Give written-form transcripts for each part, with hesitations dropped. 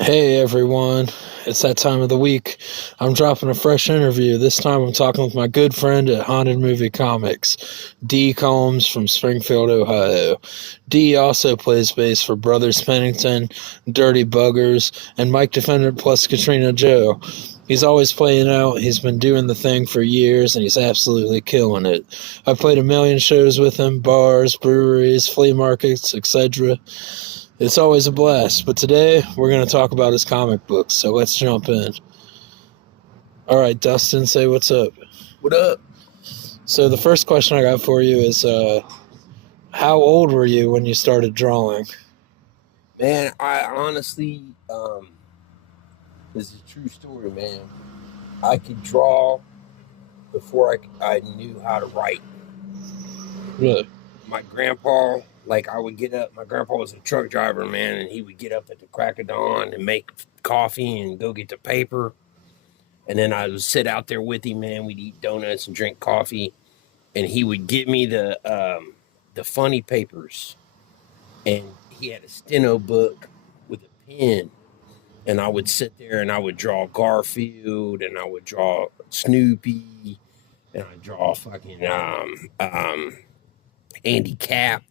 Hey everyone, it's that time of the week. I'm dropping a fresh interview. This time I'm talking with my good friend at Haunted Movie Comix, D. Combs from Springfield, Ohio. D also plays bass for Brothers Pennington, Dirty Buggers, and Mike Defender plus Katrina Joe. He's always playing out. He's been doing the thing for years, and he's absolutely killing it. I've played a million shows with him, bars, breweries, flea markets, etc. It's always a blast, but today we're going to talk about his comic books, so let's jump in. All right, Dustin, say what's up. What up? So the first question I got for you is, how old were you when you started drawing? Man, I honestly, this is a true story, man. I could draw before I knew how to write. Really? My grandpa, I would get up, my grandpa was a truck driver, man, and he would get up at the crack of dawn and make coffee and go get the paper. And then I would sit out there with him, man. We'd eat donuts and drink coffee. And he would give me the funny papers. And he had a steno book with a pen. And I would sit there and I would draw Garfield and I would draw Snoopy and I'd draw fucking Andy Cap,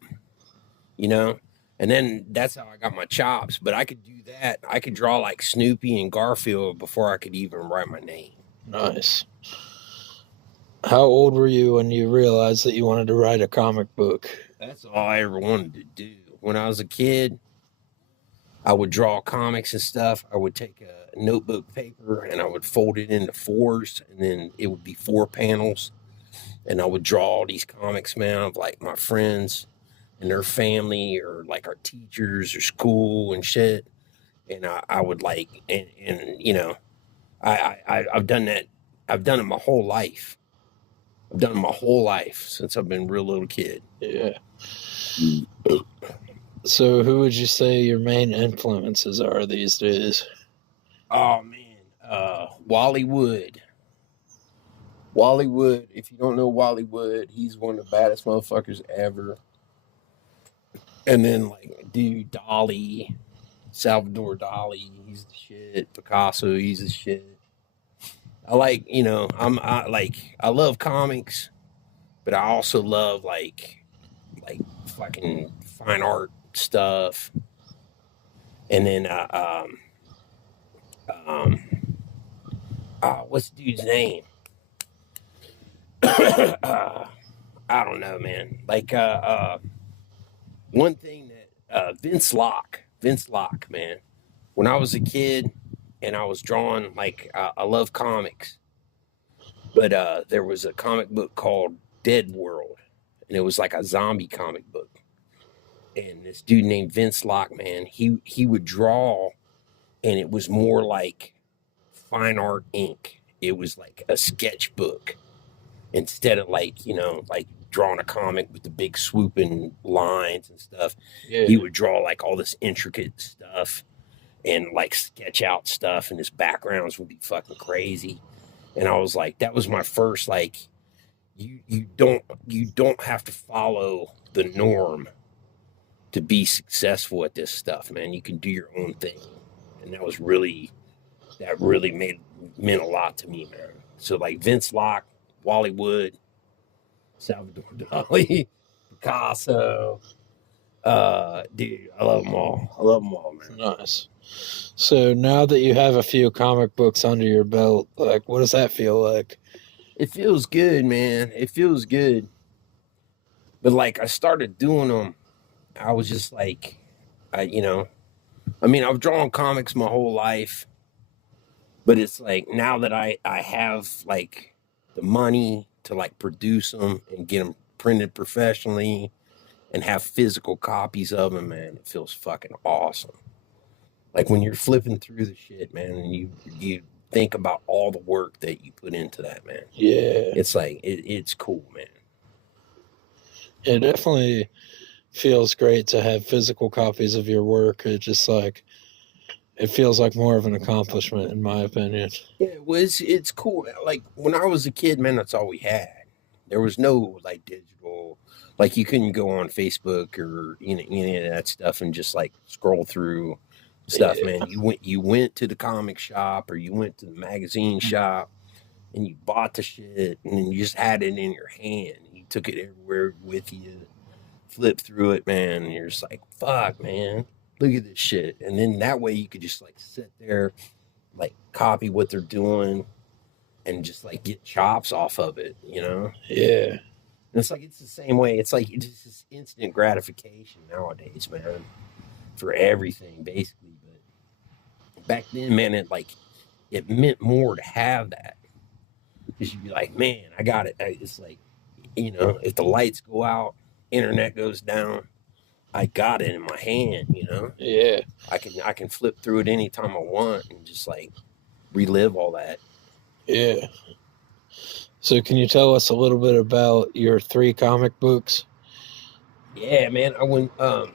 And then that's how I got my chops. But I could do that. I could draw like Snoopy and Garfield before I could even write my name. Nice. How old were you when you realized that you wanted to write a comic book? That's all I ever wanted to do. When I was a kid, I would draw comics and stuff. I would take a notebook paper and I would fold it into fours, and then it would be 4 panels. And I would draw all these comics, man, of like my friends and their family, or like our teachers or school and shit. And I would like, I've done that. I've done it my whole life. I've done it my whole life since I've been a real little kid. Yeah. So who would you say your main influences are these days? Oh, man. Wally Wood. Wally Wood. If you don't know Wally Wood, he's one of the baddest motherfuckers ever. And then, dude, Dali, Salvador Dali, he's the shit. Picasso, he's the shit. I love comics, but I also love like fucking fine art stuff. And then what's the dude's name? I don't know, man. One thing that Vince Locke, man. When I was a kid and I was drawing, I love comics, but there was a comic book called Dead World, and it was like a zombie comic book. And this dude named Vince Locke, man, he would draw, and it was more like fine art ink. It was like a sketchbook instead of drawing a comic with the big swooping lines and stuff. Yeah. He would draw like all this intricate stuff and like sketch out stuff, and his backgrounds would be fucking crazy. And I was like, that was my first, you don't have to follow the norm to be successful at this stuff, man. You can do your own thing. And that really meant a lot to me, man. So like Vince Locke, Wally Wood, Salvador Dali, Picasso, dude, I love them all, man. Nice. So now that you have a few comic books under your belt, what does that feel like? It feels good, man. It feels good. But I started doing them, I was just I've drawn comics my whole life, but it's now that I have the money to produce them and get them printed professionally and have physical copies of them, man, it feels fucking awesome. When you're flipping through the shit, man, and you think about all the work that you put into that, man. Yeah. It's it's cool, man. It definitely feels great to have physical copies of your work. It just it feels like more of an accomplishment, in my opinion. Yeah, well, it's cool. When I was a kid, man, that's all we had. There was no digital, you couldn't go on Facebook or any of that stuff and just scroll through stuff, Yeah. man. You went to the comic shop or you went to the magazine shop and you bought the shit and then you just had it in your hand. You took it everywhere with you, flipped through it, man, and you're just like, fuck, man, look at this shit. And then that way you could just like sit there, like copy what they're doing and just like get chops off of it, you know? Yeah. And it's like it's the same way. It's like it's just this instant gratification nowadays, man, for everything basically. But back then, man, it meant more to have that because you'd be like, man, I got it. It's like, you know, if the lights go out, internet goes down, I got it in my hand. You know, Yeah. I can flip through it anytime I want and just like relive all that. Yeah. So can you tell us a little bit about your 3 comic books? Yeah, man. I went uh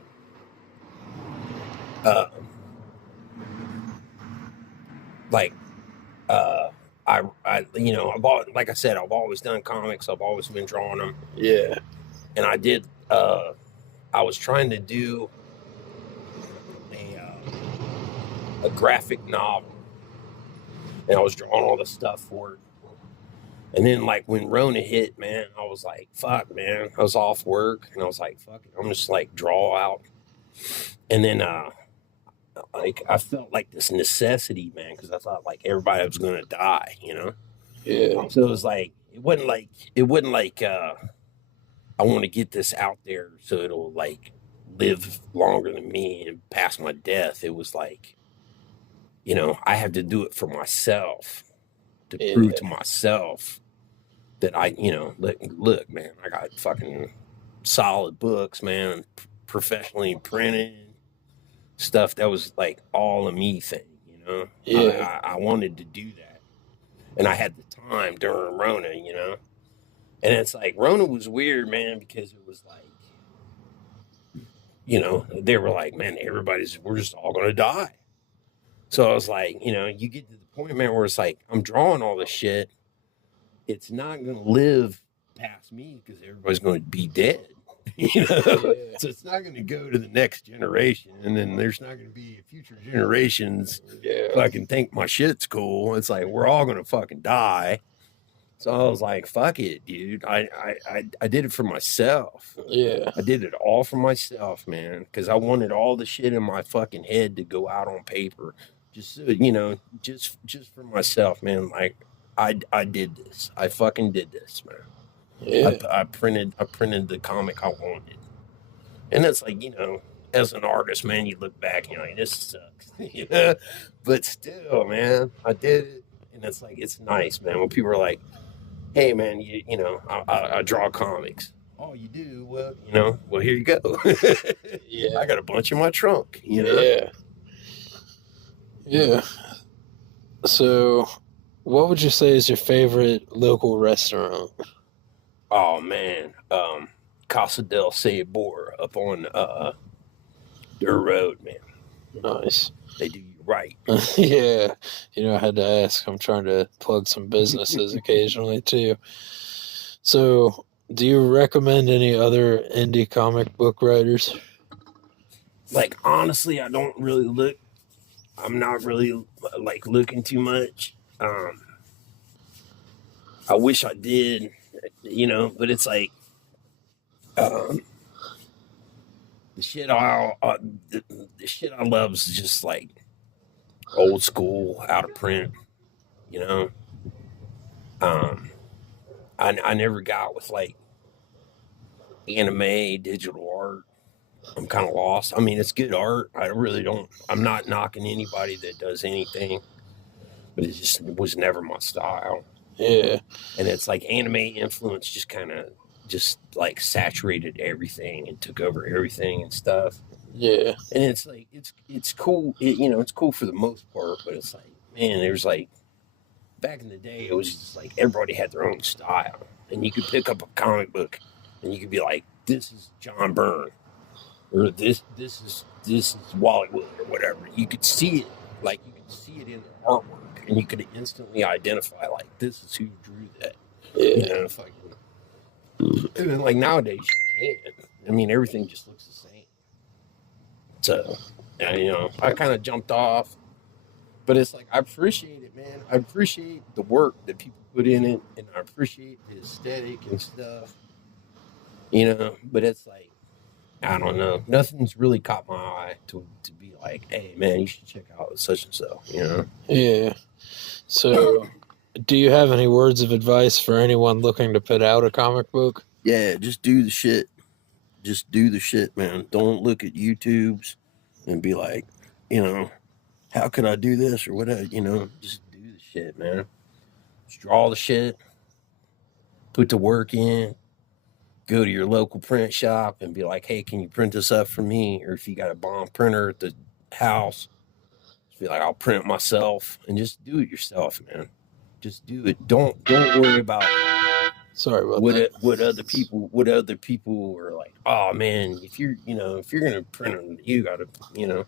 like I you know like I said, I've always done comics. I've always been drawing them, Yeah. and I did. I was trying to do a graphic novel, and I was drawing all the stuff for it. And then like when Rona hit, man, I was like, fuck, man. I was off work, and I was like, fuck it, I'm just like draw out. And then like I felt like this necessity, man, because I thought like everybody was gonna die, you know. Yeah. So it was like it wasn't like I want to get this out there so it'll like live longer than me and past my death. It was like, you know, I have to do it for myself to prove Yeah. to myself that I, you know, look, man, I got fucking solid books, man, professionally printed stuff that was like all a me thing, you know. Yeah. I wanted to do that, and I had the time during Rona, you know. And it's like Rona was weird, man, because it was like, you know, they were like, man, we're just all gonna die. So I was like, you know, you get to the point, man, where it's like I'm drawing all this shit. It's not gonna live past me because everybody's gonna be dead. You know, Yeah. so it's not going to go to the next generation, and then there's not going to be future generations Yeah. fucking think my shit's cool. It's like we're all going to fucking die. So I was like, fuck it, dude. I did it for myself. Yeah. I did it all for myself, man, because I wanted all the shit in my fucking head to go out on paper, just you know, just for myself, man. Like I did this. I fucking did this, man. Yeah. I printed the comic I wanted, and it's like, you know, as an artist, man, you look back and you're like, this sucks, you know? But still, man, I did it, and it's like it's nice, man, when people are like, hey, man, you know, I draw comics. Oh, you do? Well, you know, well, here you go. Yeah. I got a bunch in my trunk, you know. Yeah. Yeah. So, what would you say is your favorite local restaurant? Oh man, Casa del Sabor up on Dirt Road, man. Nice. They do you right. Yeah. You know, I had to ask. I'm trying to plug some businesses occasionally too. So, do you recommend any other indie comic book writers? Like honestly, I don't really look. I'm not really like looking too much. I wish I did, you know, but it's like um, the shit the shit I love is just like old school, out of print, you know. Um, I never got with like anime, digital art. I'm kind of lost. I mean, it's good art. I really don't. I'm not knocking anybody that does anything, but it was never my style. Yeah. And it's like anime influence just kind of just like saturated everything and took over everything and stuff. Yeah. And it's like it's cool. You know, it's cool for the most part, but it's like, man, there's like back in the day, it was just like everybody had their own style, and you could pick up a comic book and you could be like, this is John Byrne, or this is Wallywood or whatever. You could see it, like you could see it in their artwork, and you could instantly identify like this is who drew that. You Yeah. know, fucking. And then like nowadays you can't. I mean, everything just looks the same. So And, you know, I kind of jumped off, but it's like, I appreciate it, man. I appreciate the work that people put in it, and I appreciate the aesthetic and stuff, you know, but it's like, I don't know. Nothing's really caught my eye to be like, hey, man, you should check out such and so, you know? Yeah. So, do you have any words of advice for anyone looking to put out a comic book? Yeah, just do the shit. Just do the shit, man. Don't look at YouTubes and be like, you know, how could I do this or whatever, you know? Just do the shit, man. Just draw the shit, put the work in, go to your local print shop and be like, hey, can you print this up for me? Or if you got a bomb printer at the house, just be like, I'll print it myself, and just do it yourself, man. Just do it. Don't worry about Sorry about that. what other people are like. Oh man, if you're gonna print them, you gotta, you know,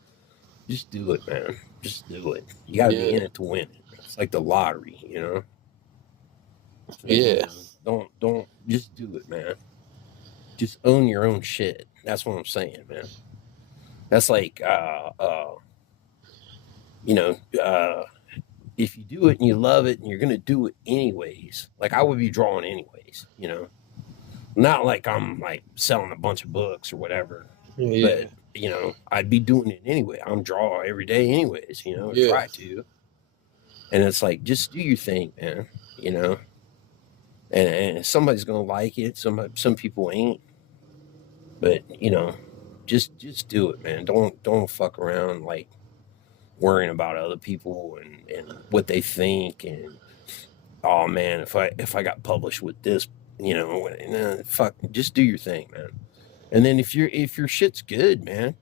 just do it, man. Just do it. You gotta be in it to win it. It's like the lottery, you know. So, Yeah. Don't just do it, man. Just own your own shit. That's what I'm saying, man. That's like, you know, if you do it and you love it and you're gonna do it anyways. Like I would be drawing anyways, you know. Not like I'm like selling a bunch of books or whatever, but you know, I'd be doing it anyway. I'm drawing every day anyways, you know. Try to, and it's like just do your thing, man. You know, and somebody's gonna like it. Some people ain't. But you know, just do it, man. Don't fuck around like worrying about other people and what they think, and oh man, if I got published with this, you know, fuck, just do your thing, man. And then if your shit's good, man,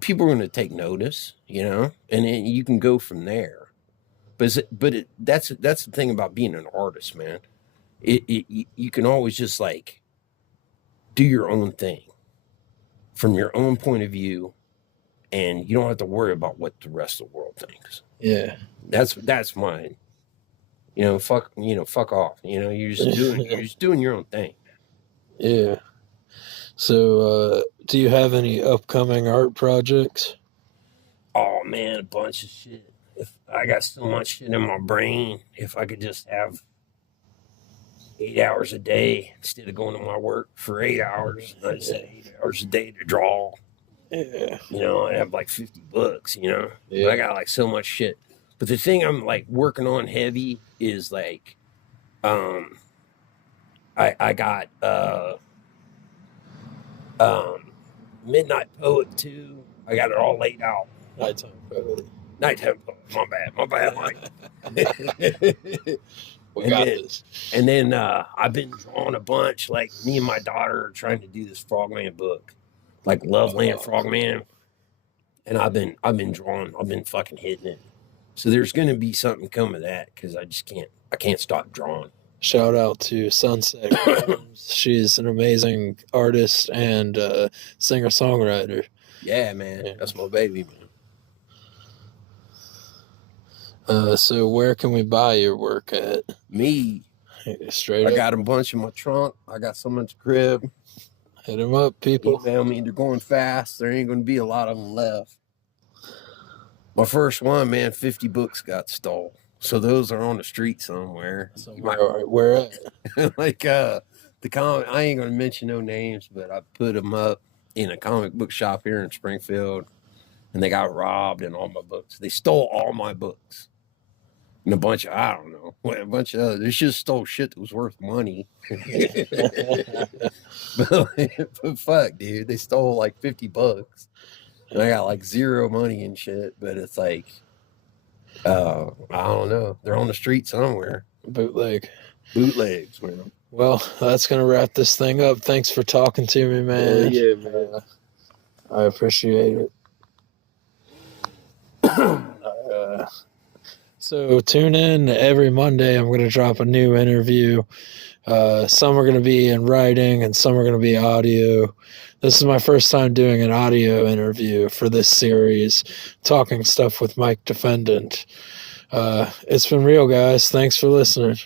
people are gonna take notice, you know, and then you can go from there. But that's the thing about being an artist, man. You can always just like do your own thing from your own point of view, and you don't have to worry about what the rest of the world thinks. Yeah. That's mine. You know, fuck off. You know, you're just doing your own thing. Yeah. So, do you have any upcoming art projects? Oh man, a bunch of shit. If I got so much shit in my brain, if I could just have 8 hours a day instead of going to my work for 8 hours. I just had 8 hours a day to draw. Yeah. You know, I have like 50 books, you know. Yeah. But I got like so much shit. But the thing I'm like working on heavy is like I got Midnight Poet 2. I got it all laid out. Nighttime Poet. Nighttime Poet. My bad. We got this. And then I've been drawing a bunch. Like me and my daughter are trying to do this Frogman book, like Loveland Frogman. And I've been drawing. I've been fucking hitting it. So there's going to be something come of that because I can't stop drawing. Shout out to Sunset Combs. She's an amazing artist and singer-songwriter. Yeah, man. Yeah. That's my baby, man. So where can we buy your work at? Me. Straight I up. got a bunch in my trunk. I got some at the crib. Hit them up, people. Email me. They're going fast. There ain't going to be a lot of them left. My first one, man, 50 books got stole. So those are on the street somewhere. Where at? Like the comic. I ain't going to mention no names, but I put them up in a comic book shop here in Springfield, and they got robbed and all my books. They stole all my books. And a bunch of, I don't know, they just stole shit that was worth money. but fuck, dude, they stole like 50 bucks. And I got like zero money and shit, but it's like, I don't know. They're on the street somewhere. Bootlegs, man. Well, that's going to wrap this thing up. Thanks for talking to me, man. Yeah, man. I appreciate it. So tune in every Monday. I'm going to drop a new interview. Some are going to be in writing and some are going to be audio. This is my first time doing an audio interview for this series, talking stuff with Mike Defendant. It's been real, guys. Thanks for listening.